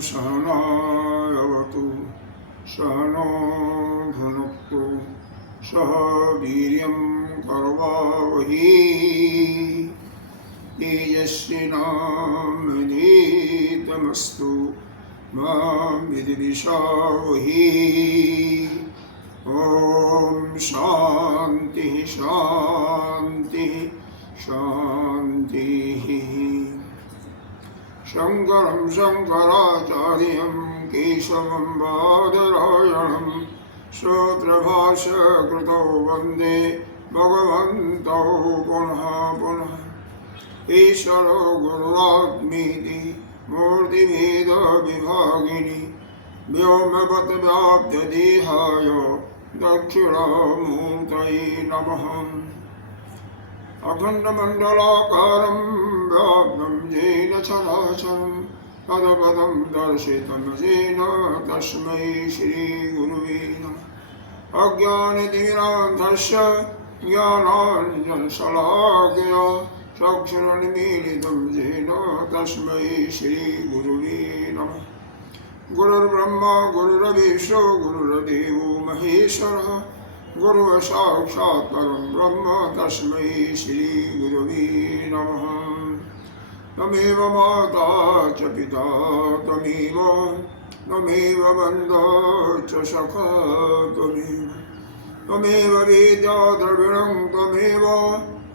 सहनावतु सहनो भुनक्तु सह वीर्यं करवावहै तेजस्विनावधीतमस्तु मा विद्विषावहै। ओम शांति शांति शांति। शंकरं शंकराचार्यं केशवं बादरायणं सूत्रभाष्यकृतौ वन्दे भगवन्तौ पुनः पुनः। ईश्वरो गुरुरात्मेति मूर्तिभेदविभागिनि व्योमवद्व्याप्तदेहाय दक्षिणामूर्तये नमः। अखण्डमण्डलाकारं व्याप्तं येन चराचरं तत्पदं दर्शितं येन तस्मै श्रीगुरुवे नमः। अज्ञानतिमिरान्धस्य ज्ञानाञ्जनशलाकया चक्षुरुन्मीलितं येन तस्मै श्रीगुरुवे नमः। गुरुर्ब्रह्मा गुरुर्विष्णु गुरुर्देवो महेश्वरः गुरुः साक्षात् परं ब्रह्म तस्मै श्रीगुरुवे नमः। त्वमेव माता च पिता त्वमेव त्वमेव बन्धुः च सखा त्वमेव वेद्या द्रविणं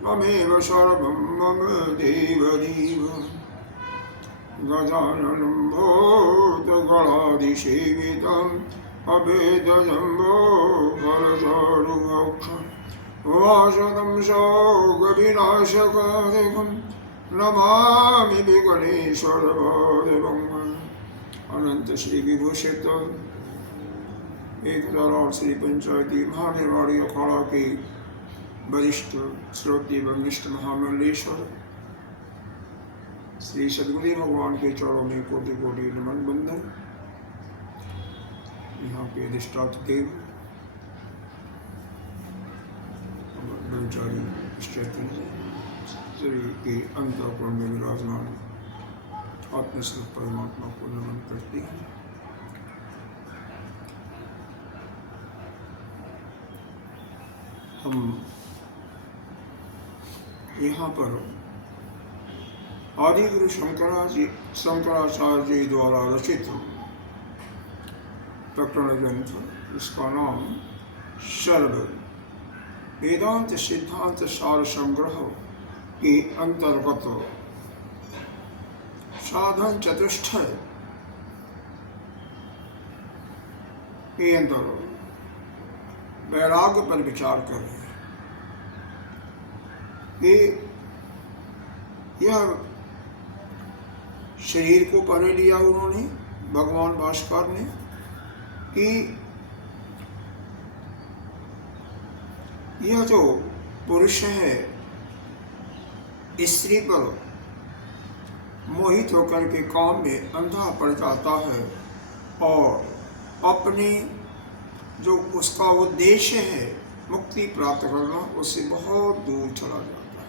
त्वमेव सर्वं मम देवदेव। गजाननं भूतगणाधिसेवितम् अभेदजम्बो फलचारुभक्षम् वासुदं शोकविनाशकारिकं नमामि विघ्नेश्वरपादपं। अनंत श्री विभूषित 1008 श्री पंचायती महानिर्वाणी अखाड़ा के वरिष्ठ श्रोती वरिष्ठ महामंडलेश्वर श्री सद्गुरु भगवान के चरणों में कोटि कोटि नमन बंदन। यहाँ के अधिष्ठाता देव ब्रह्मचारी चैतन्य श्री के अंतःकरण में विराजमान आत्मस्वरूप परमात्मा को नमन करते हैं। हम यहाँ पर आदिगुरु शंकराचार्य जी द्वारा रचित प्रकरण ग्रंथ, इसका नाम सर्व वेदांत सिद्धांत सार संग्रह के अंतर्गत साधन चतुष्टय के अंदर वैराग्य पर विचार कर रहे हैं कि यह शरीर को पहले लिया उन्होंने भगवान भास्कर ने कि यह जो पुरुष है स्त्री पर मोहित होकर के काम में अंधा पड़ जाता है और अपने जो उसका उद्देश्य है मुक्ति प्राप्त करना उससे बहुत दूर चला जाता है,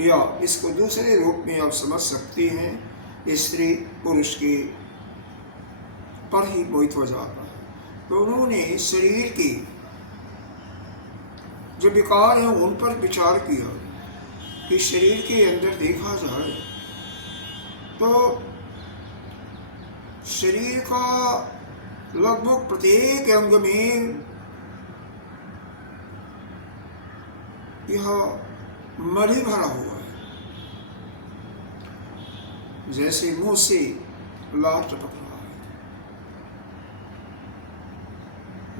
या इसको दूसरे रूप में आप समझ सकते हैं स्त्री पुरुष के पर ही मोहित हो जाता है। तो उन्होंने शरीर की जो विकार है उन पर विचार किया कि शरीर के अंदर देखा जाए तो शरीर का लगभग प्रत्येक अंग में यह मल ही भरा हुआ है। जैसे मुंह से लार टपक रहा है,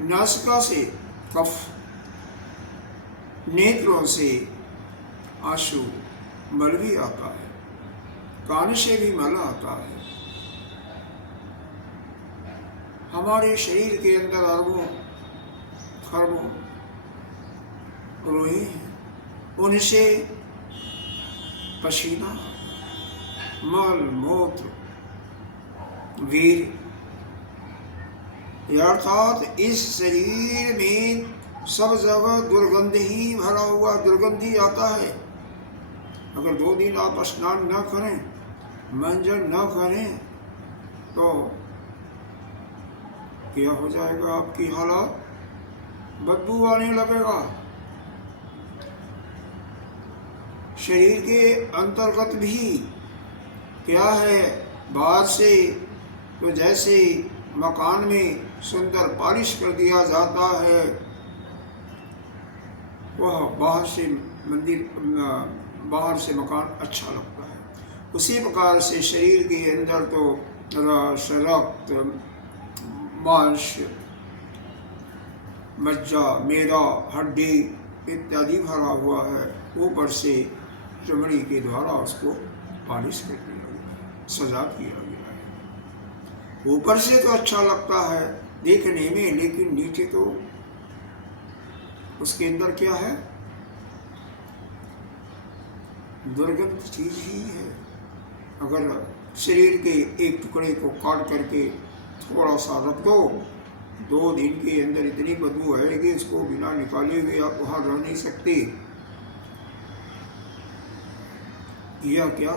नासिका से कफ, नेत्रों से आंसू मल भी आता है, कान से भी मल आता है। हमारे शरीर के अंदर अरबों खरबों रोए हैं, उनसे पसीना, मल मूत्र, वीर, अर्थात इस शरीर में सब जगह दुर्गंध ही भरा हुआ, दुर्गंध ही आता है। अगर 2 दिन आप स्नान न करें, मंजन न करें तो क्या हो जाएगा, आपकी हालत बदबू आने लगेगा। शरीर के अंतर्गत भी क्या है, बाहर से तो जैसे मकान में सुंदर पॉलिश कर दिया जाता है, वह बाहर से मंदिर, बाहर से मकान अच्छा लगता है, उसी प्रकार से शरीर के अंदर तो रस, रक्त, मांस, मज्जा, मेदा, हड्डी इत्यादि भरा हुआ है। ऊपर से चमड़ी के द्वारा उसको पॉलिश कर दिया गया, सजा किया गया है। ऊपर से तो अच्छा लगता है देखने में, लेकिन नीचे तो उसके अंदर क्या है, दुर्गंध चीज ही है। अगर शरीर के एक टुकड़े को काट करके थोड़ा सा रख दो, 2 दिन के अंदर इतनी बदबू आएगी, उसको बिना निकाले हुए आप वहां रह नहीं सकते। यह क्या,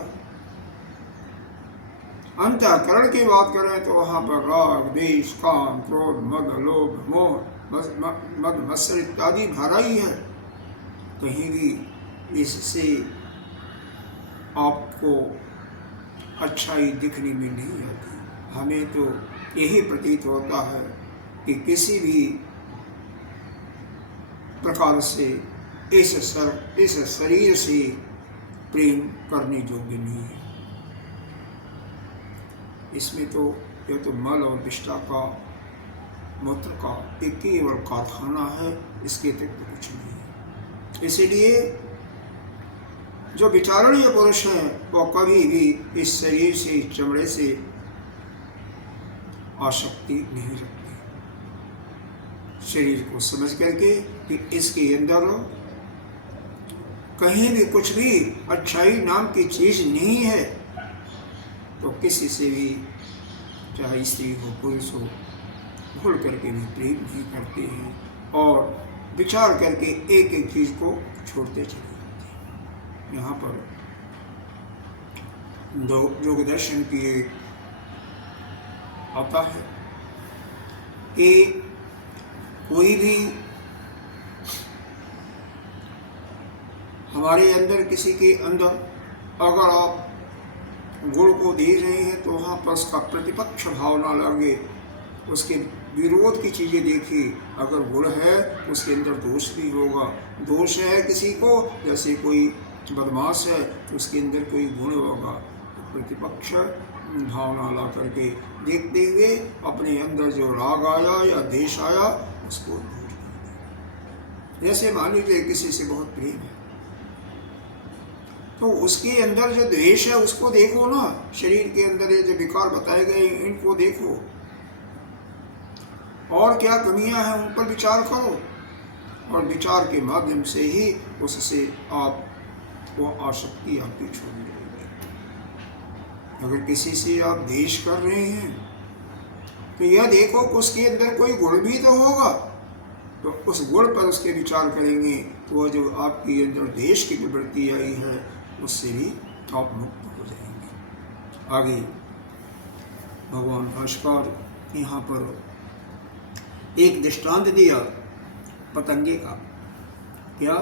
अंतःकरण की बात करें तो वहां पर राग, द्वेष, काम, क्रोध, मद, लोभ, मोह, मद मत्सर इत्यादि भरा ही है। कहीं भी इससे आपको अच्छाई दिखने में नहीं आती। हमें तो यही प्रतीत होता है कि किसी भी प्रकार से इस शरीर से प्रेम करने योग्य नहीं है। इसमें तो यह तो मल और विष्ठा का, मूत्र का एक केवल कारखाना है, इसके अतिरिक्त कुछ नहीं है। इसीलिए जो विचारणीय पुरुष हैं वो कभी भी इस शरीर से, चमड़े से आसक्ति नहीं रखते। शरीर को समझ करके कि इसके अंदर कहीं भी कुछ भी अच्छाई नाम की चीज नहीं है, तो किसी से भी, चाहे स्त्री हो पुरुष हो, भूल करके भी प्रेम नहीं करते हैं और विचार करके एक एक चीज को छोड़ते चले जाते हैं। यहाँ पर योग दर्शन की एक आता है कि कोई भी हमारे अंदर, किसी के अंदर अगर आप गुण को देख रहे हैं तो वहाँ पर उसका प्रतिपक्ष भाव ना लगे, उसके विरोध की चीज़ें देखिए। अगर गुण है तो उसके अंदर दोष भी होगा। दोष है किसी को, जैसे कोई बदमाश है तो उसके अंदर कोई गुण होगा। तो प्रतिपक्ष भावना ला करके देखते हुए अपने अंदर जो राग आया या द्वेष आया उसको दूर कर दे। जैसे मान लीजिए किसी से बहुत प्रेम है तो उसके अंदर जो द्वेष है उसको देखो ना, शरीर के अंदर ये जो विकार बताए गए इनको देखो, और क्या कमियां हैं उन पर विचार करो, और विचार के माध्यम से ही उससे आप वो आसक्ति आपकी छोड़ जाएगी। अगर किसी से आप द्वेष कर रहे हैं तो यह देखो कि उसके अंदर कोई गुण भी तो होगा, तो उस गुण पर उसके विचार करेंगे तो वह जो आपकी अंदर द्वेष की प्रवृत्ति आई है उससे भी आप मुक्त हो जाएंगे। आगे भगवान भास्कर यहाँ पर एक दृष्टांत दिया पतंगे का। क्या,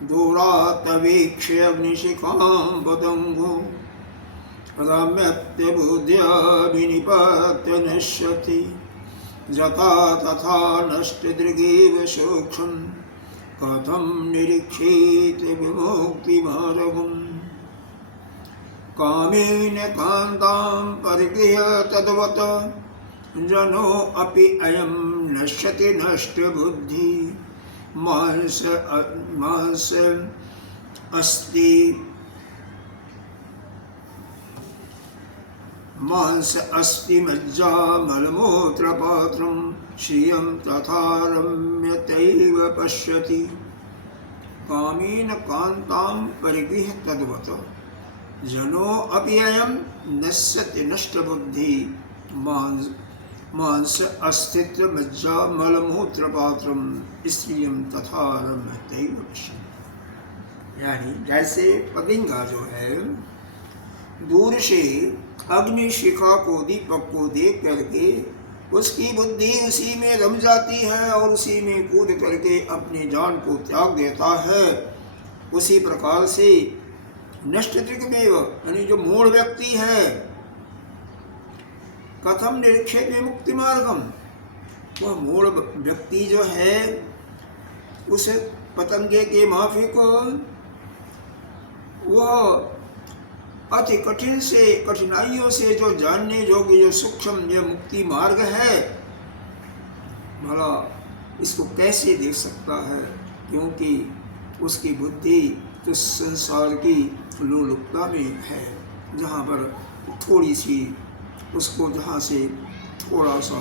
दूरातवेक्ष्य अग्निशिखां पतंगो रम्यत्यबुद्ध्या विनिपात्य नश्यति यथा तथा नष्टदृगेव सूक्ष्मं कथं निरीक्षेत विमुक्तिमार्गम्। कामेन कान्तां परिगृह्य तद्वत् जनो अपि अयं नश्यति नष्टबुद्धि। मांस अस्ति मज्जा मलमूत्रपात्रं श्रियं तथा रम्यतैव पश्यति। कामेन कान्तां परिगृह्य तद्वत् जनो अपि अयं नश्यति नष्टबुद्धि। मांस अस्तित्व मज्जा मलमूत्रपात्रं स्त्रियं तथा रम्यतैव पश्यति। यानी जैसे पतंगा जो है दूर से अग्नि शिखा को, दीपक को देख करके उसकी बुद्धि उसी में रम जाती है और उसी में कूद करके अपनी जान को त्याग देता है। उसी प्रकार से नष्ट दृग्मेव, यानी जो मूढ़ व्यक्ति है, कथम निरीक्षेत में मुक्ति मार्गम, वह मूढ़ व्यक्ति जो है उस पतंगे के माफिक वह अति कठिन से, कठिनाइयों से जो जानने योग्य जो सूक्ष्म यह मुक्ति मार्ग है, भला इसको कैसे देख सकता है? क्योंकि उसकी बुद्धि तो संसार की लोलुपता में है, जहाँ पर थोड़ी सी उसको, जहाँ से थोड़ा सा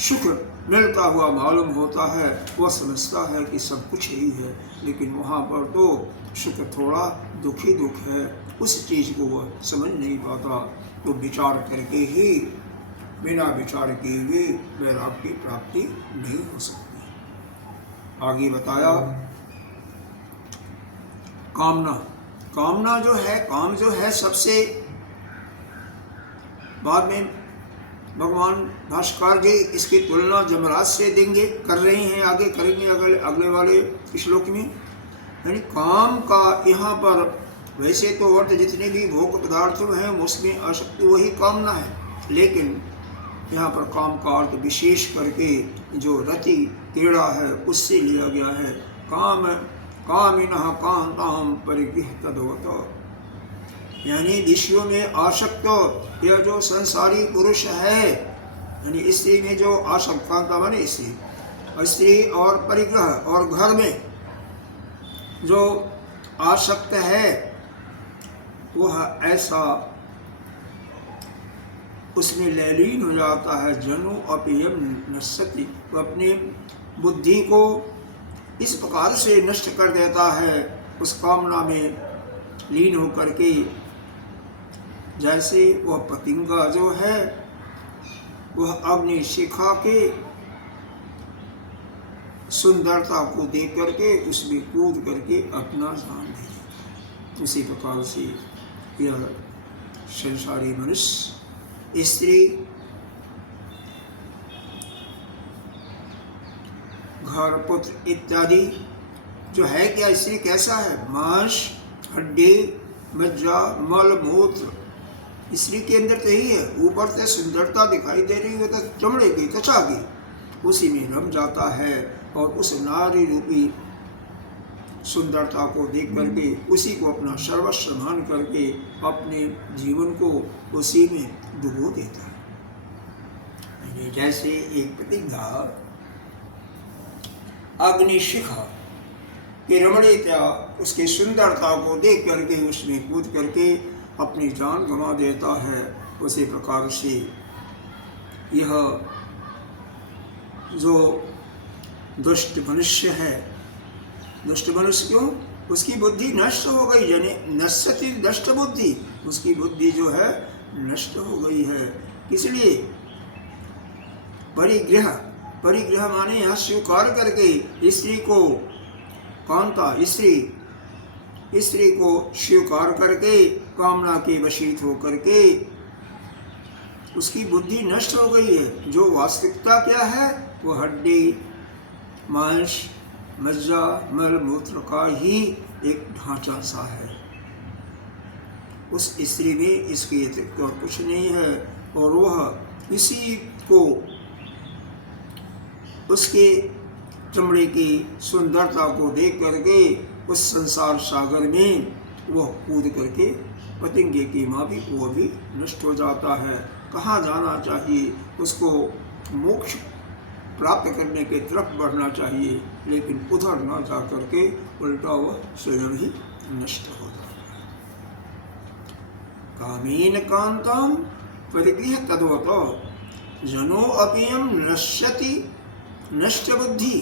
सुख मिलता हुआ मालूम होता है, वह समझता है कि सब कुछ यही है, लेकिन वहाँ पर तो सुख थोड़ा, दुख ही दुख है। उस चीज़ को वह समझ नहीं पाता। तो विचार करके ही, बिना विचार किए हुए वैराग्य की प्राप्ति नहीं हो सकती। आगे बताया कामना। कामना जो है, काम जो है, सबसे बाद में भगवान भाष्कर जी इसकी तुलना जमराज से देंगे, कर रहे हैं, आगे करेंगे अगले वाले श्लोक में। यानी काम का यहाँ पर वैसे तो अर्थ जितने भी भोग पदार्थ हैं उसमें आसक्ति वही कामना है, लेकिन यहाँ पर काम का अर्थ विशेष करके जो रति टेढ़ा है उससे लिया गया है। काम कामिनः कान्तां परिगृह्य तद्वत्, यानी विषयों में आसक्त यह जो संसारी पुरुष है, यानी स्त्री में जो आसक्त, कांता माने स्त्री और परिग्रह और घर में जो आसक्त है, वह ऐसा उसमें लयलीन हो जाता है। जनु अपियम नश्यति, तो अपनी बुद्धि को इस प्रकार से नष्ट कर देता है उस कामना में लीन होकर के, जैसे वह पतंगा जो है वह अग्नि शिखा के सुंदरता को देख करके उसमें कूद करके अपना जान दे देता। उसी प्रकार से यह संसारी मनुष्य, स्त्री, घर, पुत्र इत्यादि जो है, क्या स्त्री कैसा है? मांस, हड्डी, मज्जा, मल, मूत्र, स्त्री के अंदर तो यही है। ऊपर से सुंदरता दिखाई दे रही है तो चमड़े की, त्वचा की, उसी में रम जाता है और उस नारी रूपी सुंदरता को देख करके उसी को अपना सर्वस्व मान करके अपने जीवन को उसी में डुबो देता है। जैसे एक पतंगा अग्निशिखा की रमणीयता, उसकी सुंदरता को देख करके उसमें कूद करके अपनी जान गंवा देता है, उसी प्रकार से यह जो दुष्ट मनुष्य है, दुष्ट मनुष्य क्यों? उसकी बुद्धि नष्ट हो गई, यानी नश्यति नष्ट बुद्धि, उसकी बुद्धि जो है नष्ट हो गई है। इसलिए परिग्रह, परिग्रह माने यहाँ स्वीकार करके स्त्री को, कांता स्त्री को स्वीकार करके कामना के वशीत हो करके उसकी बुद्धि नष्ट हो गई है। जो वास्तविकता क्या है? वो हड्डी, मांस, मज्जा, मल, मूत्र का ही एक ढांचा सा है। उस स्त्री में इसके अतिरिक्त और कुछ नहीं है, और वह इसी को उसके चमड़े की सुंदरता को देख करके उस संसार सागर में वह कूद करके पतंगे की माँ भी, वो भी नष्ट हो जाता है। कहाँ जाना चाहिए? उसको मोक्ष प्राप्त करने के तरफ बढ़ना चाहिए, लेकिन उधर ना जा करके उल्टा वह स्वयं ही नष्ट हो जाता है। कामेन कांतां परिगृह्य तद्वत् जनो अपियं नश्यति नष्ट बुद्धि।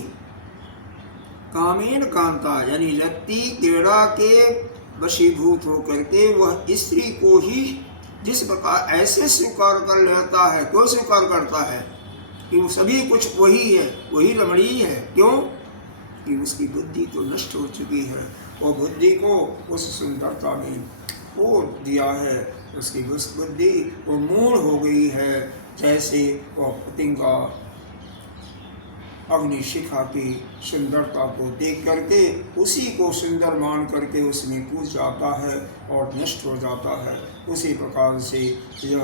कामेन कांता यानी व्यक्ति क्रीड़ा के वशीभूत होकर के वह स्त्री को ही जिस प्रकार ऐसे स्वीकार कर लेता है। क्यों स्वीकार करता है? कि वो सभी कुछ वही है, वही रमणीय है। क्यों? कि उसकी बुद्धि तो नष्ट हो चुकी है, और बुद्धि को उस सुंदरता में खो दिया है, उसकी बुद्धि वो मूढ़ हो गई है, जैसे वह पतंगा अग्नि शिखा की सुंदरता को देख करके उसी को सुंदर मान करके उसमें कूद जाता है और नष्ट हो जाता है। उसी प्रकार से यह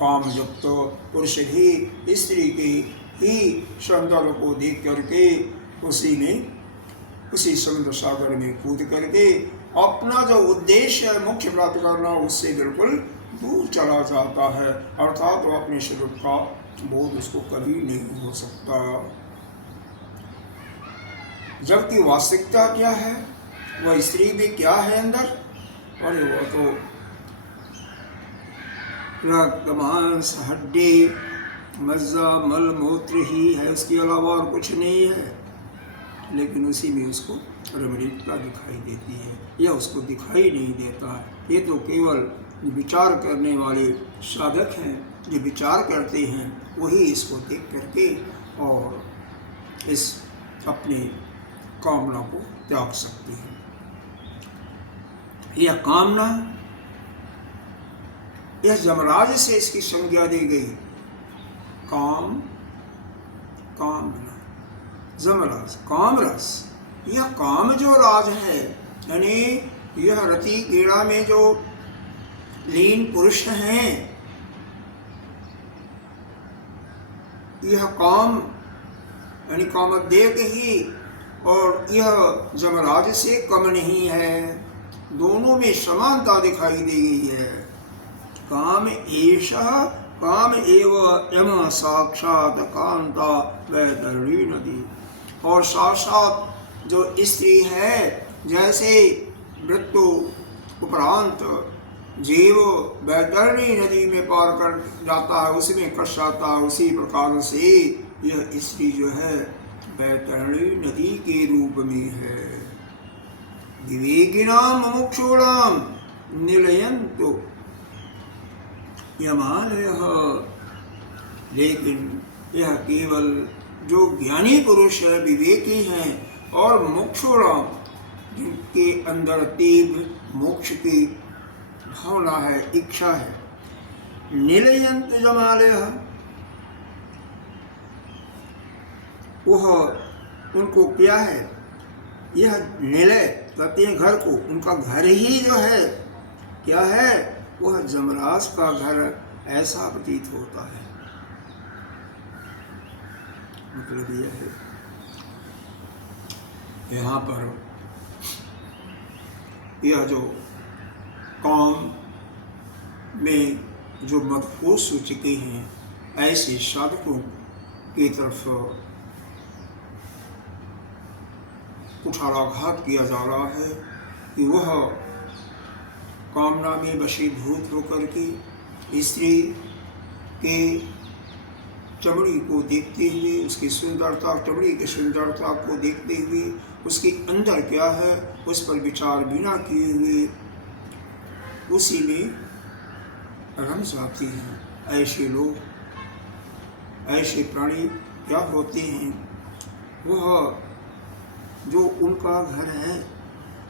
काम युक्त पुरुष भी स्त्री के ही सौंदर्य को देख करके उसी समुद्र सागर में कूद करके अपना जो उद्देश्य है मुख्य प्राप्त करना, उससे बिल्कुल दूर चला जाता है, अर्थात वो अपने स्वरूप का बोध उसको कभी नहीं हो सकता। जबकि वास्तविकता क्या है, वह स्त्री भी क्या है अंदर, अरे वह तो रक्त मांस हड्डी मज्जा मल मूत्र ही है, उसके अलावा और कुछ नहीं है। लेकिन उसी में उसको रमणीयता दिखाई देती है, यह उसको दिखाई नहीं देता है। ये तो केवल विचार करने वाले साधक हैं, जो विचार करते हैं वही इसको देख करके और इस अपने कामना को त्याग सकते हैं। यह कामना, यह जमराज से इसकी संज्ञा दी गई। कामना, जमराज, कामरस, यह काम जो राज है, यानी यह रति क्रीड़ा में जो लीन पुरुष हैं, यह काम यानी कामदेव ही, और यह जमराज से कम नहीं है, दोनों में समानता दिखाई दी गई है। काम एषः काम एव यम साक्षात कांता वैतरणी नदी, और साक्षात जो स्त्री है, जैसे मृत्यु उपरांत जीव वैतरणी नदी में पार कर जाता है, उसमें कस जाता है, उसी प्रकार से यह स्त्री जो है वैतरणी नदी के रूप में है। विवेकिनाम मुमुक्षूणाम निलयन्तु यमालयः, लेकिन यह केवल जो ज्ञानी पुरुष है, विवेकी हैं और मुमुक्षूणाम, जिनके अंदर तीव्र मोक्ष की भावना है, इच्छा है, निलयंत जमालयः, वह उनको क्या है, यह निलय कहते हैं घर को, उनका घर ही जो है क्या है, वह जमराज का घर ऐसा प्रतीत होता है। मतलब यह है, यहाँ पर यह जो काम में जो मदहोश हो चुके हैं, ऐसे साधकों की तरफ कुठाराघात किया जा रहा है कि वह कामना में वशीभूत होकर के स्त्री के चमड़ी को देखते हुए, उसकी सुंदरता, चमड़ी की सुंदरता को देखते हुए उसके अंदर क्या है उस पर विचार बिना किए हुए उसी में रम जाते हैं। ऐसे लोग, ऐसे प्राणी क्या होते हैं, वह जो उनका घर है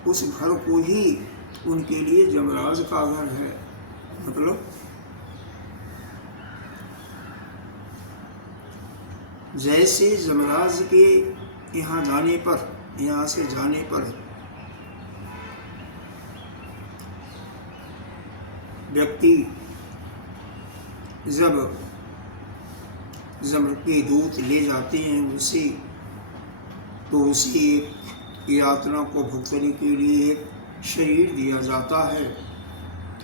उस घर को ही उनके लिए जमराज का घर है। मतलब जैसे जमराज के यहाँ जाने पर, यहाँ से जाने पर व्यक्ति जब जमर के दूत ले जाते हैं उसे, तो उसी यातना को भुगतने के लिए एक शरीर दिया जाता है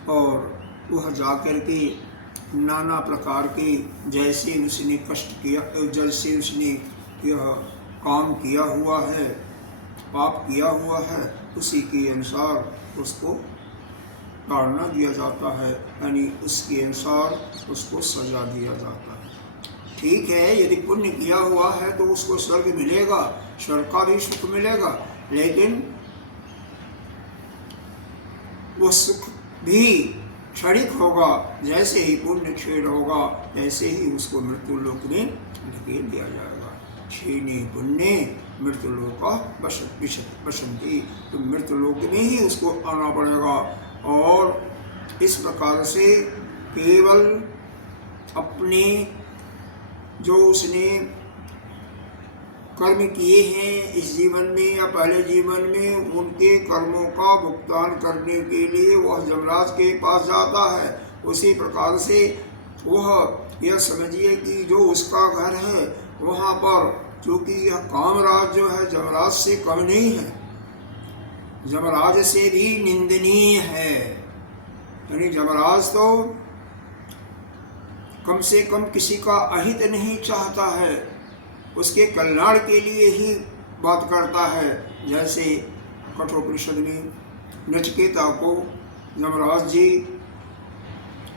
और वह जाकर के नाना प्रकार के, जैसे उसने कष्ट किया, जैसे उसने यह काम किया हुआ है, पाप किया हुआ है, उसी के अनुसार उसको ताड़ना दिया जाता है, यानी उसके अनुसार उसको सजा दिया जाता है। ठीक है, यदि पुण्य किया हुआ है तो उसको स्वर्ग मिलेगा, स्वर्ग का भी सुख मिलेगा, लेकिन वो सुख भी क्षणिक होगा। जैसे ही पुण्य क्षीण होगा ऐसे ही उसको मृत्यु लोक में धकेल दिया जाएगा। क्षीणे पुण्य मृत्युलोक बसंती, तो मृत्युलोक में ही उसको आना पड़ेगा। और इस प्रकार से केवल अपने जो उसने कर्म किए हैं इस जीवन में या पहले जीवन में, उनके कर्मों का भुगतान करने के लिए वह यमराज के पास जाता है। उसी प्रकार से वह यह समझिए कि जो उसका घर है वहाँ पर, क्योंकि यह कामराज जो है यमराज से कम नहीं है, यमराज से भी निंदनीय है। यानी यमराज तो कम से कम किसी का अहित नहीं चाहता है, उसके कल्याण के लिए ही बात करता है। जैसे कठोपनिषद में नचिकेता को यमराज जी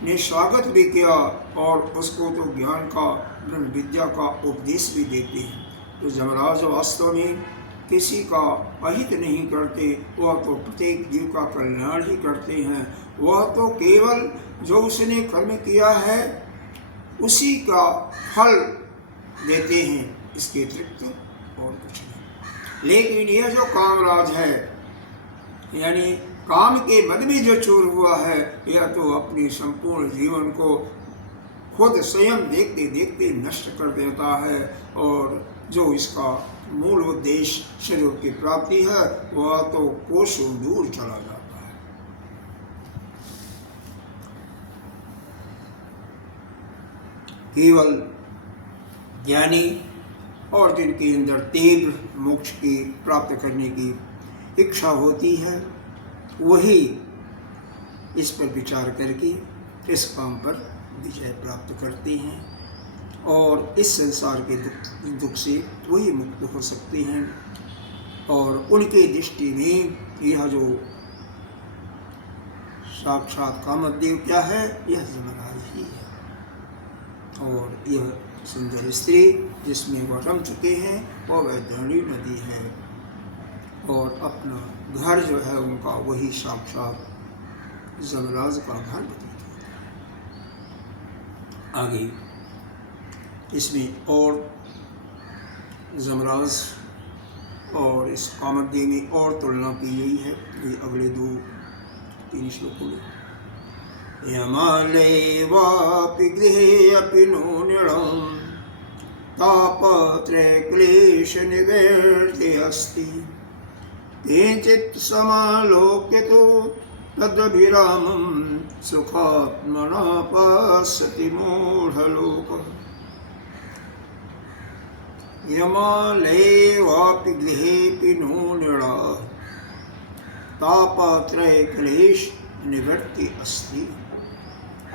ने स्वागत भी किया और उसको तो ज्ञान का, ब्रह्म विद्या का उपदेश भी देते हैं। तो यमराज वास्तव में किसी का अहित नहीं करते, वह तो प्रत्येक जीव का कल्याण ही करते हैं। वह तो केवल जो उसने कर्म किया है उसी का फल देते हैं, इसके अतिरिक्त और कुछ नहीं। लेकिन यह जो कामराज है, यानी काम के मद में जो चूर हुआ है, यह तो अपने संपूर्ण जीवन को खुद स्वयं देखते देखते नष्ट कर देता है, और जो इसका मूल उद्देश्य शरीर की प्राप्ति है वह तो कोसों दूर चला जाता है। केवल ज्ञानी और जिनके अंदर तीव्र मोक्ष की प्राप्त करने की इच्छा होती है, वही इस पर विचार करके इस काम पर विजय प्राप्त करते हैं और इस संसार के दुख से वही मुक्त हो सकते हैं। और उनके दृष्टि में यह जो साक्षात कामदेव क्या है, यह यमराज ही है। और यह सुंदर स्त्री जिसमें वह रम चुके हैं वह वैतरणी नदी है, और अपना घर जो है उनका वही साक्षात यमराज का घर प्रतीत होता है। आगे इसमें और यमराज और इस कामदेव में और तुलना की गई है, ये अगले 2-3 श्लोकों में। यमालयवापि गृहे अपि नो नृणं तापत्रय क्लेश निवर्ते अस्ति किंचित् समालोक्य तो तदभिरामं सुखात्मना पश्यति मूढलोकः। यमालयवापि गृहेऽपि नो नृणः तापत्रय क्लेश निवर्ति अस्ति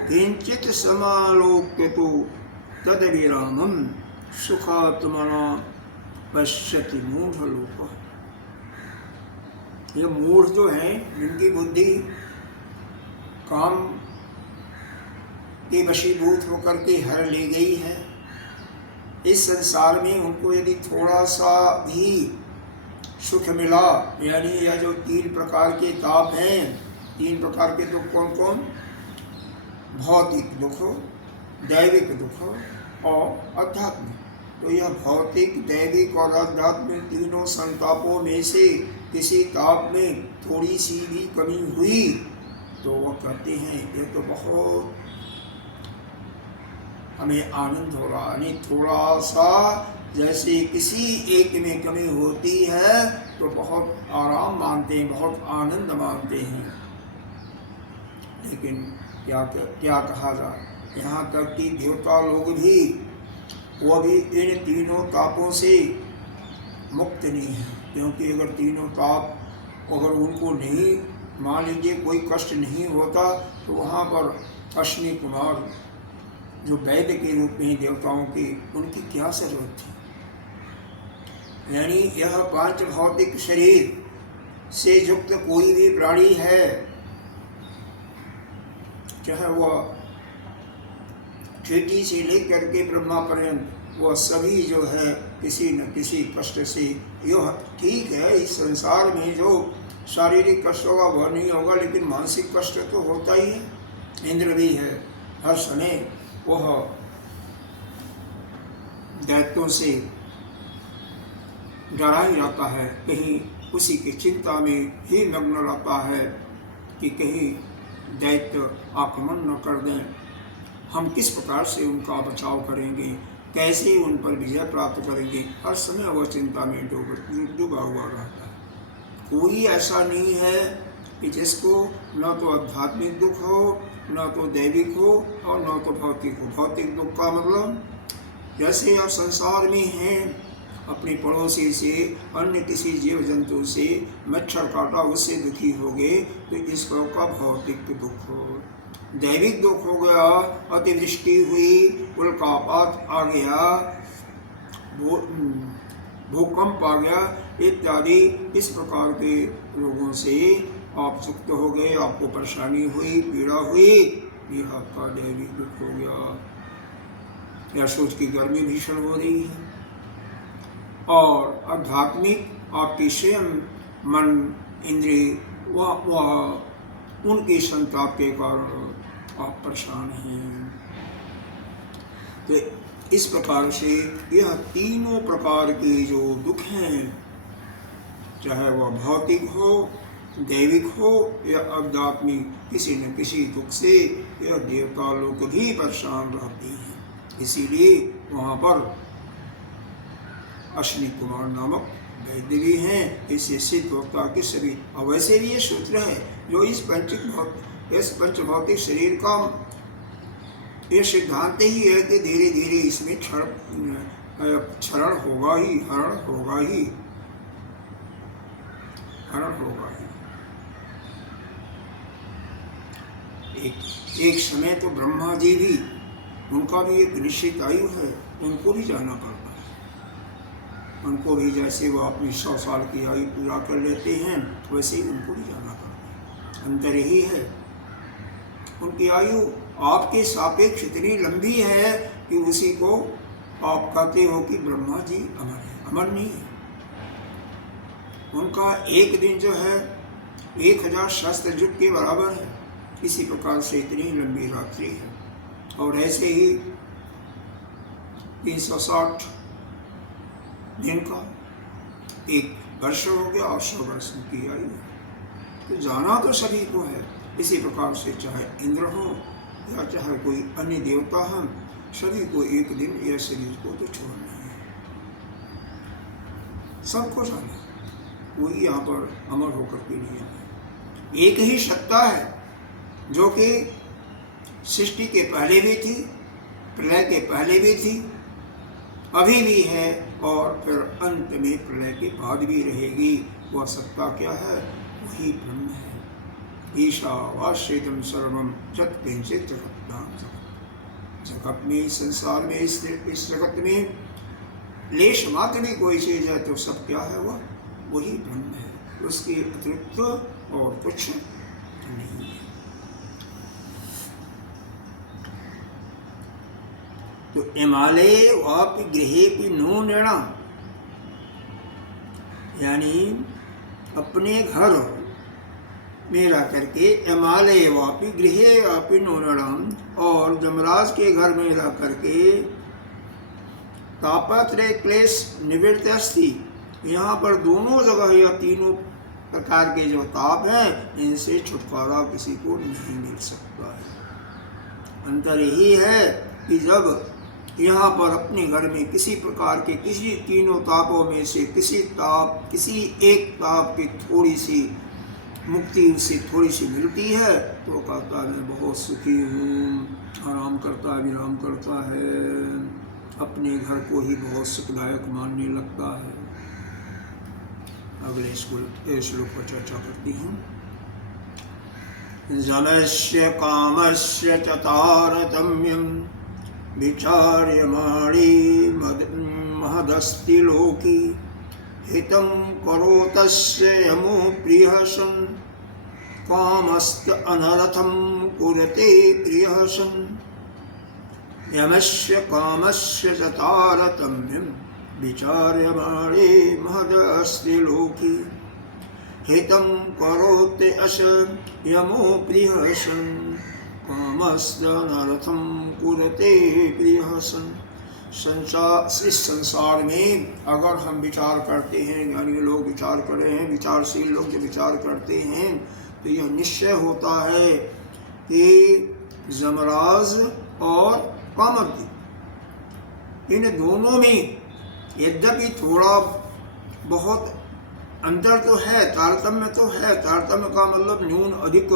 किंचित् समालोक्य तो तदभिरामं सुखात्मना पश्यति मूढलोकः। ये मूढ़ जो है, जिनकी बुद्धि काम के वशीभूत होकर के हर ले गई है, इस संसार में उनको यदि थोड़ा सा भी सुख मिला, यानी यह जो 3 प्रकार के ताप हैं, 3 प्रकार के दुख कौन कौन? भौतिक दुख, दैविक दुख और आध्यात्मिक। तो यह भौतिक, दैविक और आध्यात्मिक तीनों संतापों में से किसी ताप में थोड़ी सी भी कमी हुई तो वह कहते हैं यह तो बहुत हमें आनंद हो रहा, यानी थोड़ा सा जैसे किसी एक में कमी होती है तो बहुत आराम मानते हैं, बहुत आनंद मानते हैं। लेकिन क्या कहा जाए, यहाँ तक कि देवता लोग भी, वो भी इन तीनों तापों से मुक्त नहीं है। क्योंकि अगर तीनों ताप अगर उनको नहीं, मान लीजिए कोई कष्ट नहीं होता, तो वहाँ पर अश्विनी कुमार जो वैद्य के रूप में देवताओं के, उनकी क्या जरूरत थी। यानी यह 5 भौतिक शरीर से युक्त कोई भी प्राणी है, चाहे वह चींटी से लेकर के ब्रह्मा पर्यंत, वह सभी जो है किसी न किसी कष्ट से, यह ठीक है इस संसार में जो शारीरिक कष्ट होगा वह नहीं होगा, लेकिन मानसिक कष्ट तो होता ही है। इंद्र भी है, हर समय वह दैत्यों से डरा ही रहता है, कहीं उसी की चिंता में ही नग्न रहता है। कि कहीं दैत्य आक्रमण न कर दें। हम किस प्रकार से उनका बचाव करेंगे, कैसे उन पर विजय प्राप्त करेंगे, हर समय वह चिंता में डूबा हुआ रहता है। कोई ऐसा नहीं है कि जिसको न तो आध्यात्मिक दुख हो, न तो दैविक हो और न तो भौतिक हो। भौतिक दुख का मतलब जैसे आप संसार में हैं, अपने पड़ोसी से, अन्य किसी जीव जंतु से मच्छर काटा उससे दुखी हो गए, तो इस का भौतिक दुख हो। दैविक दुख हो गया, अतिवृष्टि हुई, उल्कापात आ गया, भूकंप आ गया इत्यादि, इस प्रकार के रोगों से आप सुक्त हो गए, आपको परेशानी हुई, पीड़ा हुई, यह आपका दैविक दुख हो गया। या सोच की गर्मी भीषण हो रही है। और आध्यात्मिक आपकी स्वयं मन इंद्रिय वह उनके संताप के कारण आप परेशान हैं। तो इस प्रकार से यह तीनों प्रकार के जो दुख हैं, चाहे वह भौतिक हो, दैविक हो या आध्यात्मिक, किसी न किसी दुख से यह देवता लोग भी परेशान रहते हैं। इसीलिए वहाँ पर अश्विनी कुमार नामक वैद्य भी हैं। इससे सिद्ध होता कि सभी, और वैसे भी ये सूत्र है जो इस पंचभौतिक शरीर का ये सिद्धांत ही है कि धीरे धीरे इसमें क्षरण होगा ही, हरण होगा ही, हरण होगा ही। एक समय तो ब्रह्मा जी भी, उनका भी एक निश्चित आयु है, उनको भी जाना पड़ता है। उनको भी जैसे वो अपनी 100 साल की आयु पूरा कर लेते हैं, वैसे ही उनको भी जाना पड़ता है। अंतर यही है, उनकी आयु आपके सापेक्ष इतनी लंबी है कि उसी को आप कहते हो कि ब्रह्मा जी अमर है। अमर नहीं है, उनका एक दिन जो है 1000 सहस्त्र युग के बराबर है। इसी प्रकार से इतनी लंबी रात्रि है। और ऐसे ही 360 दिन का एक वर्ष हो गया और 100 वर्ष की आयु है। तो जाना तो सभी को है। इसी प्रकार से चाहे इंद्र हो या चाहे कोई अन्य देवता हम, सभी को एक दिन यह शरीर को तो छोड़ना है, सबको जाना। कोई यहाँ पर अमर होकर के नहीं है। एक ही सत्ता है जो कि सृष्टि के पहले भी थी, प्रलय के पहले भी थी, अभी भी है और फिर अंत में प्रलय के बाद भी रहेगी। वह सत्ता क्या है? वही ब्रह्म है। ईशावास्येदं सर्वं यत् किंचित् जगत्यां जगत्। जगत में, संसार में, इस जगत में लेश मात्र भी कोई चीज है तो सब क्या है? वही ब्रह्म है। उसके अतिरिक्त और कुछ नहीं है। तो इमाले वापि गृहेपि नो नृणाम्, यानी अपने घर में रह करके, इमाले वापि गृहे वापि नो नृणाम्, और जमराज के घर में रह करके तापत्रय क्लेश निवृत्त अस्ति। यहाँ पर दोनों जगह या तीनों प्रकार के जो ताप हैं, इनसे छुटकारा किसी को नहीं मिल सकता है। अंतर यही है कि जब यहाँ पर अपने घर में किसी प्रकार के, किसी तीनों तापों में से किसी एक ताप की थोड़ी सी मुक्ति उससे थोड़ी सी मिलती है, तो कहता है मैं बहुत सुखी हूँ, आराम करता है, विराम करता है, अपने घर को ही बहुत सुखदायक मानने लगता है। अगले श्लोक पर चर्चा करती हूँ। जनस्य कामस्य च तारतम्यं विचार्यमाणे महदस्ति लोके, हितं करोतस्य यमो प्रियः सन्, कामस्त अनर्थं कुरुते प्रियः सन्। यमस्य कामस्य च तारतम्यं विचार्यमाणे महदस्ति लोके, हितं करोति अश यमो प्रियः सन्, कामस्त अनर्थं कुरुते प्रियः सन्। इस संसार में अगर हम विचार करते हैं, यानी लोग विचार कर रहे हैं, विचारशील लोग जो विचार करते हैं, तो यह निश्चय होता है कि जमराज और कामदेव इन दोनों में यद्यपि थोड़ा बहुत अंतर तो है, तारतम्य तो है। तारतम्य का मतलब न्यून अधिक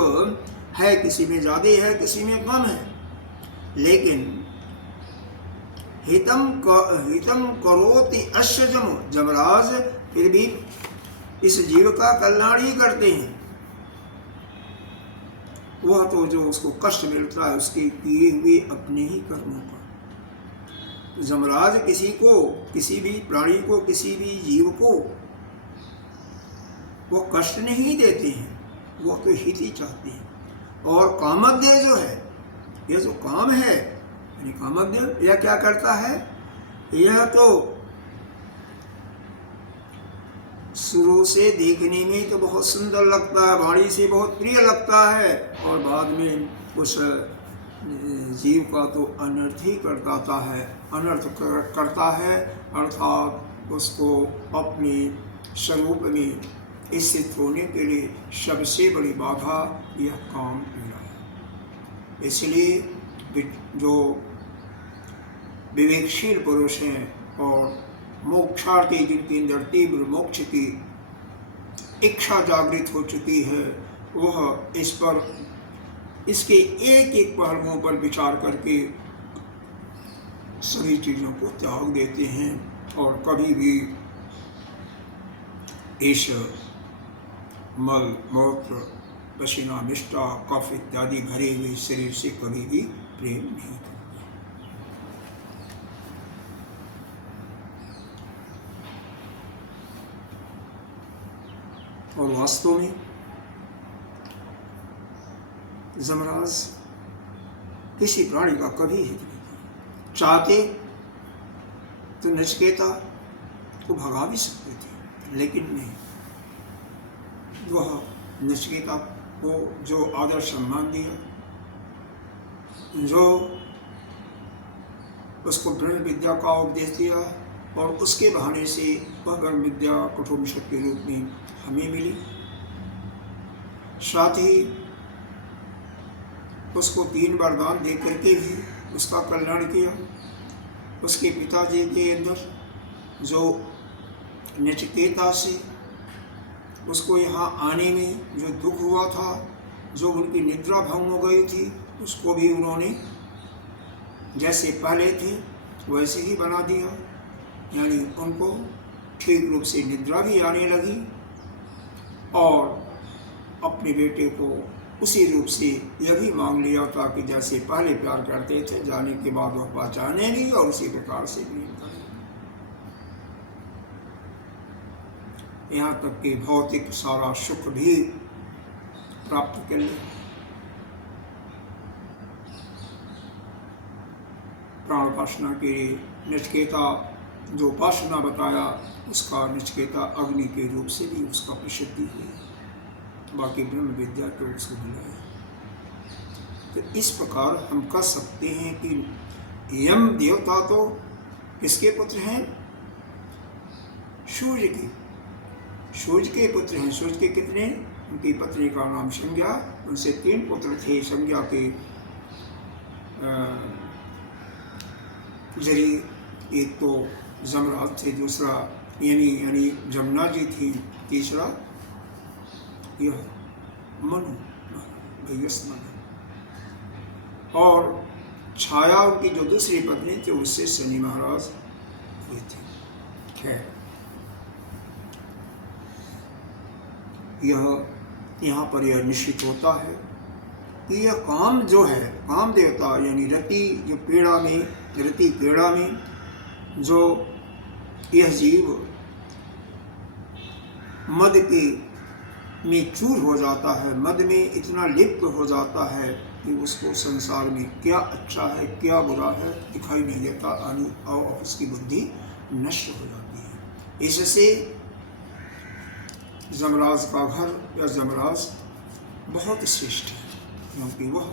है, किसी में ज़्यादा है, किसी में कम है, लेकिन हितम करोति अश्य जमराज फिर भी इस जीव का कल्याण ही करते हैं। वह तो जो उसको कष्ट मिलता है उसके किए हुए अपने ही कर्मों का। जमराज किसी को, किसी भी प्राणी को, किसी भी जीव को वो कष्ट नहीं देते हैं, वो तो हित ही चाहते हैं। और कामदेव जो है, यह जो काम है यानी कामदेव, यह क्या करता है, यह तो शुरू से देखने में तो बहुत सुंदर लगता है, वाणी से बहुत प्रिय लगता है, और बाद में उस जीव का तो अनर्थ ही करता है, अनर्थ करता है, अर्थात उसको अपने स्वरूप में स्थित होने के लिए सबसे बड़ी बाधा यह काम पीड़ा है। इसलिए जो विवेकशील पुरुष हैं और मोक्षार्थी, जिनके अंदर तीव्र मोक्ष की इच्छा जागृत हो चुकी है, वह इस पर, इसके एक एक पहलुओं पर विचार करके सभी चीज़ों को त्याग देते हैं और कभी भी इस मल, मूत्र, पसीना, निष्ठा, कफ इत्यादि भरे हुए शरीर से कभी भी प्रेम नहीं करते। और वास्तव में जमराज किसी प्राणी का कभी हित नहीं। चाहते तो नचिकेता को भगा भी सकते थे, लेकिन नहीं, वह नचिकेता को जो आदर सम्मान दिया, जो उसको ब्रह्म विद्या का उपदेश दिया, और उसके बहाने से वह ब्रह्म विद्या कठोपनिषद के रूप में हमें मिली। साथ ही उसको 3 वरदान दे करके भी उसका कल्याण किया। उसके पिताजी के अंदर जो नचिकेता से उसको यहाँ आने में जो दुख हुआ था, जो उनकी निद्रा भंग हो गई थी, उसको भी उन्होंने जैसे पहले थे वैसे ही बना दिया, यानी उनको ठीक रूप से निद्रा भी आने लगी, और अपने बेटे को उसी रूप से यह भी मांग लिया था कि जैसे पहले प्यार करते थे, जाने के बाद वह पहचानेगी और उसी प्रकार से प्रेम करेगी। यहाँ तक कि भौतिक सारा सुख भी प्राप्त कर ले। प्राण उपासना के लिए नचिकेता जो उपासना बताया, उसका नचिकेता अग्नि के रूप से भी उसका प्रसिद्धि हुई, बाकी ब्रह्म विद्या को उसको मिला। तो इस प्रकार हम कह सकते हैं कि यम देवता तो किसके पुत्र हैं? सूर्य के। सूर्य के पुत्र हैं। सूर्य के कितने? उनकी पत्नी का नाम संज्ञा, उनसे 3 पुत्र थे। संज्ञा के जरिए एक तो जमराज थे, दूसरा यानी जमुना जी थी, तीसरा यह मनु, भैयस मनु, और छाया उनकी जो दूसरी पत्नी थी उससे शनि महाराज हुए थे। खैर, यह यहाँ पर यह निश्चित होता है कि यह काम जो है, काम देवता यानी रति जो पीड़ा में, रति पीड़ा में जो यह जीव मद के में चूर हो जाता है, मद में इतना लिप्त हो जाता है कि उसको संसार में क्या अच्छा है क्या बुरा है दिखाई नहीं देता, और उसकी बुद्धि नष्ट हो जाती है। इससे जमराज का घर या जमराज बहुत श्रेष्ठ है, क्योंकि वह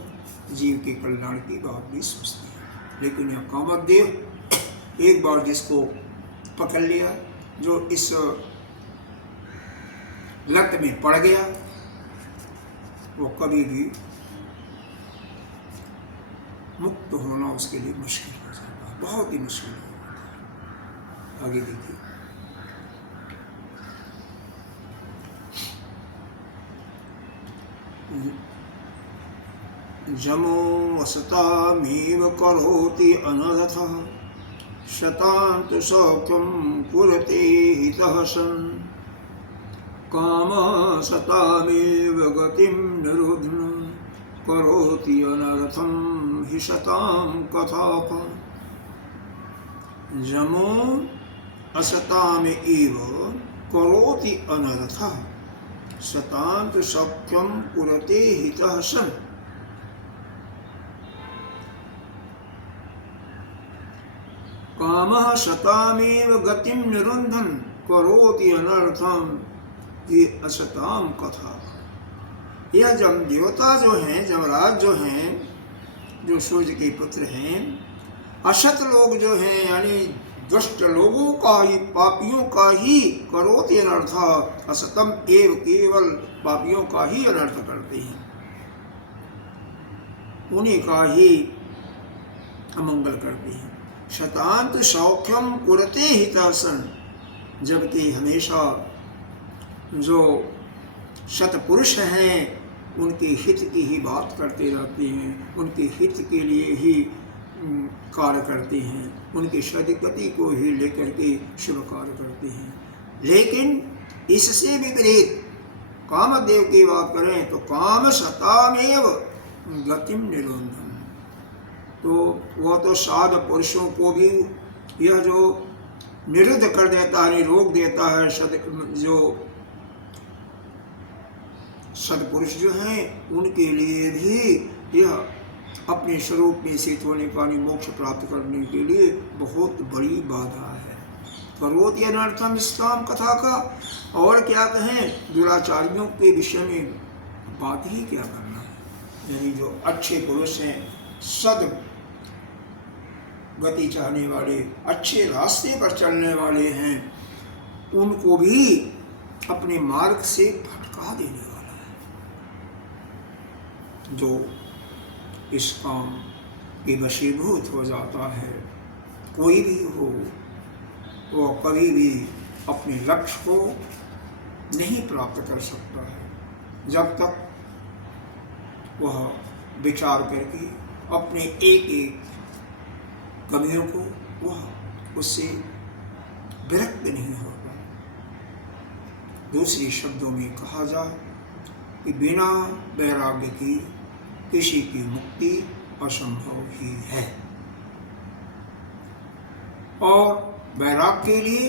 जीव के कल्याण की बात भी सोचते हैं। लेकिन यह कामदेव एक बार जिसको पकड़ लिया, जो इस लत में पड़ गया, वो कभी भी मुक्त होना उसके लिए मुश्किल हो जाता है, बहुत ही मुश्किल हो जाता है। आगे देखिए, जमो वसतामेव करोति अनर्थः शतान्तु सौख्यं कुरते हितः सन् कामः सतामेव गतिं निरुध्न करोति अनर्थं हि शतां कथापि। जमो असतामेव करोति अनर्थः शतान्तु सौख्यं कुरते हितः सन्। कामः शतामेव गतिं निरुन्धन करोति अनर्थम ये असताम कथा। यह जम देवता जो हैं, जमराज जो हैं, जो सूर्य के पुत्र हैं, असत लोग जो हैं यानी दुष्ट लोगों का ही, पापियों का ही करोति अनर्थ, असतम एव केवल पापियों का ही अनर्थ करते हैं, उन्हीं का ही अमंगल करते हैं। शतांत सौख्यम कुरते हितासन, जबकि हमेशा जो सतपुरुष हैं उनके हित की ही बात करते रहते हैं, उनके हित के लिए ही कार्य करते हैं, उनकी सदगति को ही लेकर के शुभ कार्य करते हैं। लेकिन इससे विपरीत कामदेव की बात करें तो काम सतामेव गतिम निरोधन, तो वह तो साध पुरुषों को भी यह जो निरुद्ध कर देता है, रोक देता है। जो सदपुरुष जो हैं उनके लिए भी यह अपने स्वरूप में स्थित होने का, मोक्ष प्राप्त करने के लिए बहुत बड़ी बाधा है। करोति अनर्थम इस्लाम कथा का और क्या कहें, दुराचारियों के विषय में बात ही क्या करना है। यानी जो अच्छे पुरुष हैं, सद गति चाहने वाले, अच्छे रास्ते पर चलने वाले हैं, उनको भी अपने मार्ग से भटका देने वाला है। जो इस काम के वशीभूत हो जाता है, कोई भी हो, वो कभी भी अपने लक्ष्य को नहीं प्राप्त कर सकता है जब तक वह विचार करके अपने एक एक कमियों को वह उससे विरक्त नहीं होगा। दूसरे शब्दों में कहा जाए कि बिना वैराग्य की किसी की मुक्ति असंभव ही है। और वैराग्य के लिए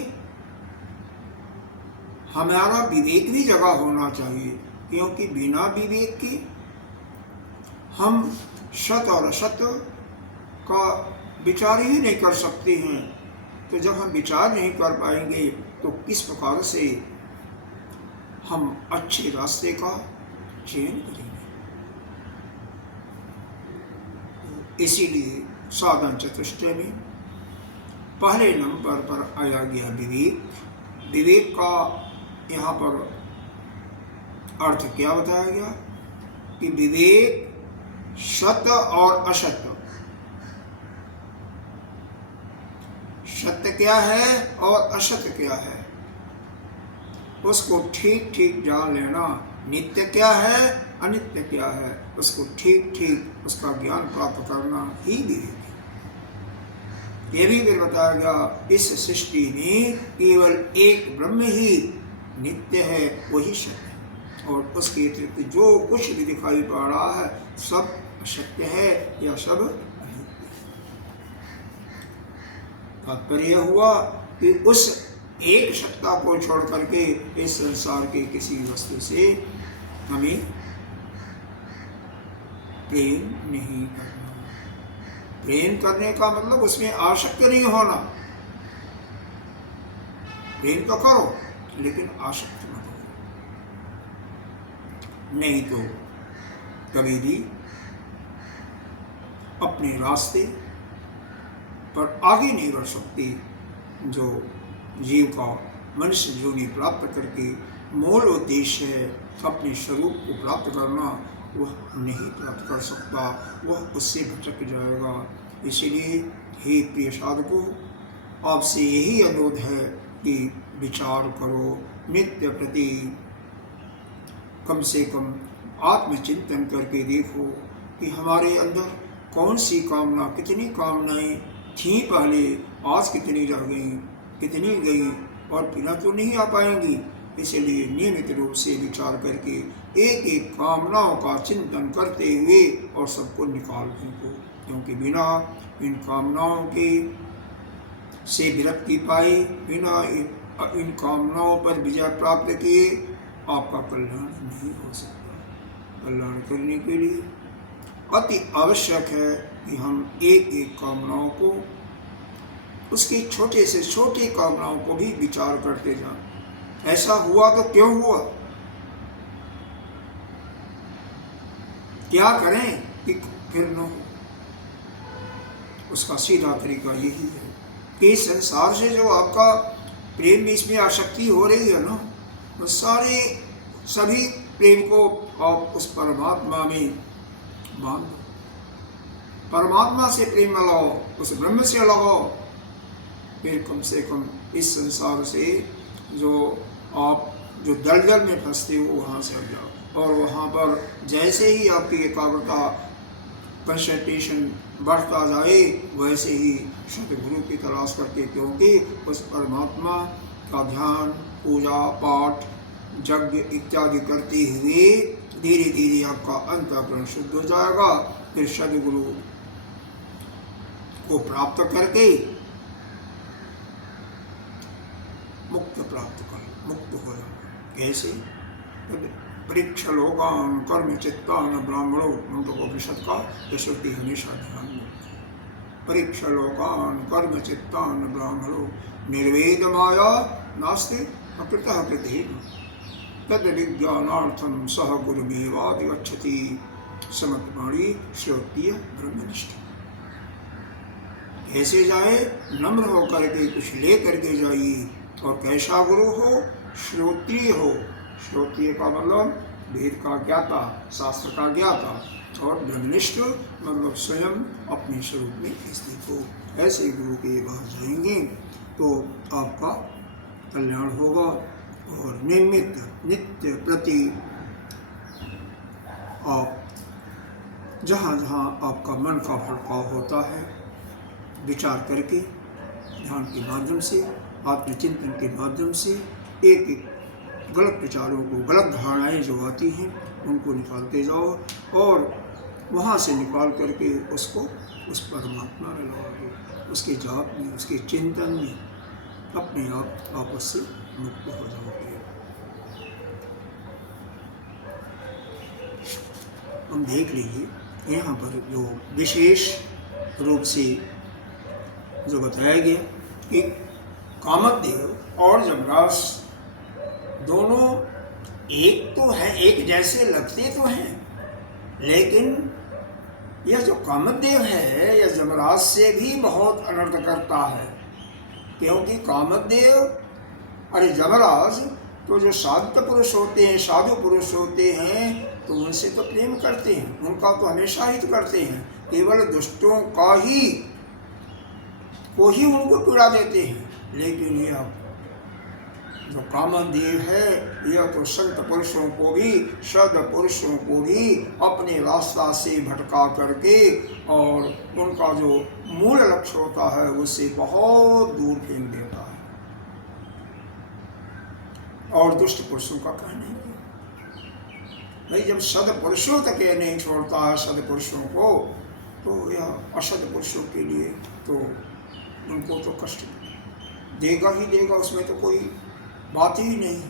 हमारा विवेक भी जगा होना चाहिए, क्योंकि बिना विवेक के हम सत और असत का विचार ही नहीं कर सकते हैं। तो जब हम विचार नहीं कर पाएंगे तो किस प्रकार से हम अच्छे रास्ते का चयन करेंगे। इसीलिए साधन चतुष्टय में पहले नंबर पर आया गया विवेक। विवेक का यहाँ पर अर्थ क्या बताया गया कि विवेक सत्य और असत्य, सत्य क्या है और असत्य क्या है, उसको ठीक ठीक जान लेना। नित्य क्या है, अनित्य क्या है, उसको ठीक ठीक उसका ज्ञान प्राप्त करना ही विवेक है। यह भी फिर बताया गया इस सृष्टि में केवल एक ब्रह्म ही नित्य है, वही सत्य है, और उसके अतिरिक्त जो कुछ भी दिखाई पड़ रहा है सब असत्य है या सब अनित्य है। तात्पर्य हुआ कि उस एक सत्ता को छोड़ करके इस संसार के किसी वस्तु से हमें प्रेम नहीं करना। प्रेम करने का मतलब उसमें आसक्त नहीं होना। प्रेम तो करो लेकिन आसक्त मत हो, नहीं तो कभी भी अपने रास्ते पर आगे नहीं बढ़ सकती। जो जीव का मनुष्य जीवनी प्राप्त करके मूल उद्देश्य है अपने स्वरूप को प्राप्त करना, वह नहीं प्राप्त कर सकता, वह उससे भटक जाएगा। इसलिए हे प्रिय साधकों, आपसे यही अनुरोध है कि विचार करो, नित्य प्रति कम से कम आत्मचिंतन करके देखो कि हमारे अंदर कौन सी कामना, कितनी कामनाएं थीं पहले, आज कितनी रह गई, कितनी गई और फिर तो नहीं आ पाएंगी। इसलिए नियमित रूप से विचार करके एक एक कामनाओं का चिंतन करते हुए और सबको निकाल फेंको, क्योंकि बिना इन कामनाओं के से विरक्ति पाए, बिना इन कामनाओं पर विजय प्राप्त किए आपका कल्याण नहीं हो सकता। कल्याण करने के लिए अति आवश्यक है कि हम एक एक कामनाओं को, उसकी छोटे से छोटी कामनाओं को भी विचार करते जाएं। ऐसा हुआ तो क्यों हुआ, क्या करें कि फिर न हो। उसका सीधा तरीका यही है कि संसार से जो आपका प्रेम, इसमें आसक्ति हो रही है ना, तो सभी प्रेम को आप उस परमात्मा में मान दो, परमात्मा से प्रेम लगाओ, उस ब्रह्म से लगाओ। फिर कम से कम इस संसार से आप जो दलदल में फंसते हो वहाँ से हट जाओ। और वहाँ पर जैसे ही आपकी एकाग्रता, कंसंट्रेशन बढ़ता जाए, वैसे ही सतगुरु की तलाश करके, क्योंकि उस परमात्मा का ध्यान, पूजा पाठ, यज्ञ इत्यादि करते हुए धीरे धीरे आपका अंतःकरण शुद्ध हो जाएगा। फिर सदगुरु को प्राप्त करके मुक्त प्राप्त कर मुक्त हो जाएगा। कैसे? परीक्ष लोकान कर्म चित्तान ब्राह्मणों, उपनिषद का यशोति हमेशा ध्यान में। परीक्ष लोकान कर्म चित्तान ब्राह्मणों, निर्वेद माया नास्ति अकृतः कृतेन तद विज्ञानार्थम सह गुरुमेवाधिगच्छति समत्वाणी श्रोत्रिय ब्रह्मनिष्ठ। कैसे जाए? नम्र होकर के कुछ ले करके जाइए। और कैसा गुरु हो? श्रोत्रिय हो। श्रोत्रिय का मतलब वेद का ज्ञाता, शास्त्र का ज्ञाता, और ब्रह्मनिष्ठ मतलब स्वयं अपने स्वरूप में स्थित हो। ऐसे गुरु के पास जाएंगे तो आपका कल्याण होगा। और नित्य प्रति आप जहाँ जहाँ आपका मन का भड़काव होता है, विचार करके ध्यान के माध्यम से, आत्मचिंतन के माध्यम से एक एक गलत विचारों को, गलत धारणाएं जो आती हैं उनको निकालते जाओ, और वहाँ से निकाल करके उसको उस परमात्मा में लगा दो। उसके जाप में, उसके चिंतन में अपने आप आपस से मुक्त हो जाओगे। हम देख लीजिए यहाँ पर जो विशेष रूप से जो बताया गया कि कामदेव और यमराज दोनों एक तो हैं, एक जैसे लगते तो हैं, लेकिन यह जो कामदेव है यह यमराज से भी बहुत अनर्थ करता है। क्योंकि कामदेव अरे यमराज तो जो साधु पुरुष होते हैं, साधु पुरुष होते हैं, तो उनसे तो प्रेम करते हैं, उनका तो हमेशा हित करते हैं। केवल दुष्टों का ही को ही उनको पीड़ा देते हैं। लेकिन यह जो कामदेव है यह तो संत पुरुषों को भी, सद पुरुषों को भी अपने रास्ता से भटका करके और उनका जो मूल लक्ष्य होता है उससे बहुत दूर फेंक देता है। और दुष्ट पुरुषों का कहना है भाई, जब सद पुरुषों तक यह नहीं छोड़ता है सद पुरुषों को, तो यह असद पुरुषों के लिए तो उनको तो कष्ट देगा ही देगा, उसमें तो कोई बात ही नहीं।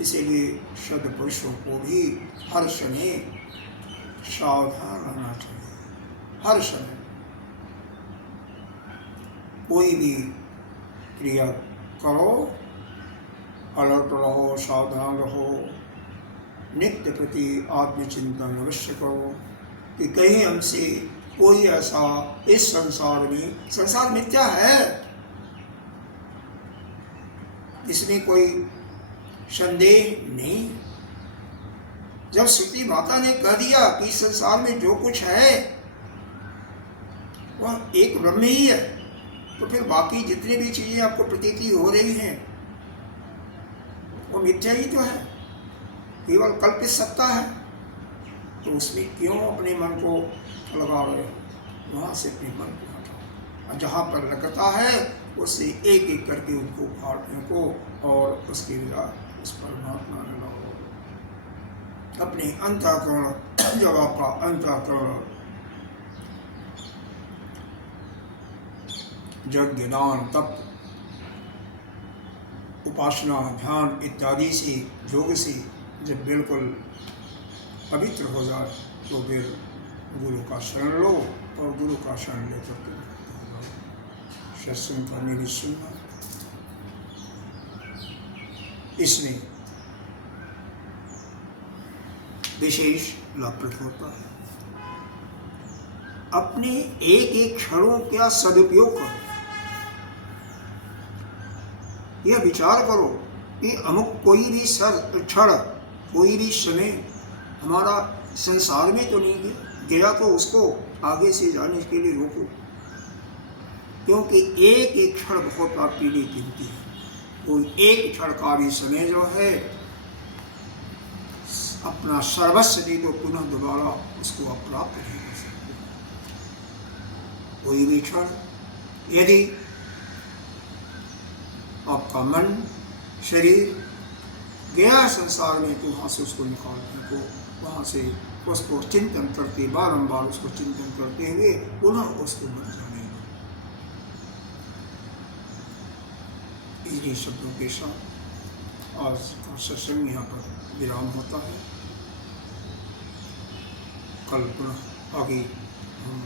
इसीलिए सद पुरुषों को भी हर समय सावधान रहना चाहिए। हर समय कोई भी क्रिया करो, अलर्ट रहो, सावधान रहो, नित्य प्रति आत्मचिंतन अवश्य करो कि कहीं हमसे कोई ऐसा इस संसार मिथ्या है, इसमें कोई संदेह नहीं। जब श्रुति माता ने कह दिया कि संसार में जो कुछ है वह एक ब्रह्म ही है, तो फिर बाकी जितनी भी चीजें आपको प्रतीति हो रही हैं वो मिथ्या ही तो है, केवल कल्पित सत्ता है। तो उसमें क्यों अपने मन को लगा रहे हो? वहां से अपने मन को हटाओ, और जहाँ पर लगता है उससे एक एक करके उनको फाड़ने को, और उसके बाद उस परमात्मा में लगाओ अपने अंतःकरण। जब आपका अंतःकरण यज्ञ, दान, तप, उपासना, ध्यान इत्यादि से, योग से जब बिल्कुल पवित्र हो जाए तो फिर गुरु का शरण लो, और गुरु का शरण लेकर के सत्संग करने की सुनना, इसमें विशेष लाभ होता है। अपने एक एक क्षणों का सदुपयोग करो। यह विचार करो कि अमुक कोई भी क्षण, कोई भी समय हमारा संसार में तो नहीं गया, तो उसको आगे से जाने के लिए रोको, क्योंकि एक एक क्षण बहुत आपके लिए कीमती है। कोई एक क्षण का भी समय जो है अपना सर्वस्व दे दो, पुनः दोबारा उसको आप प्राप्त नहीं कर सकते। कोई भी क्षण यदि आपका मन, शरीर गया संसार में, तो वहाँ से उसको निकालने को, वहाँ से उसको चिंतन करते, बारंबार उसको चिंतन करते हुए पुनः उसको मर जाने दो। इन्हीं शब्दों के साथ आज का सत्संग यहाँ पर विराम होता है। कल पुनः आगे हम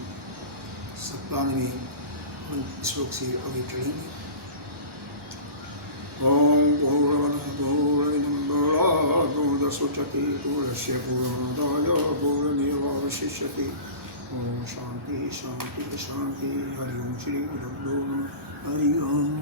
97वें श्लोक से आगे चलेंगे। ओम पूर्णमदः पूर्णमिदं पूर्णात् पूर्णमुदच्यते पूर्णस्य पूर्णमादाय पूर्णमेवावशिष्यते। ओम शांति शांति शांति। हरि ओम श्री गुरुभ्यो नमः। हरि ओम।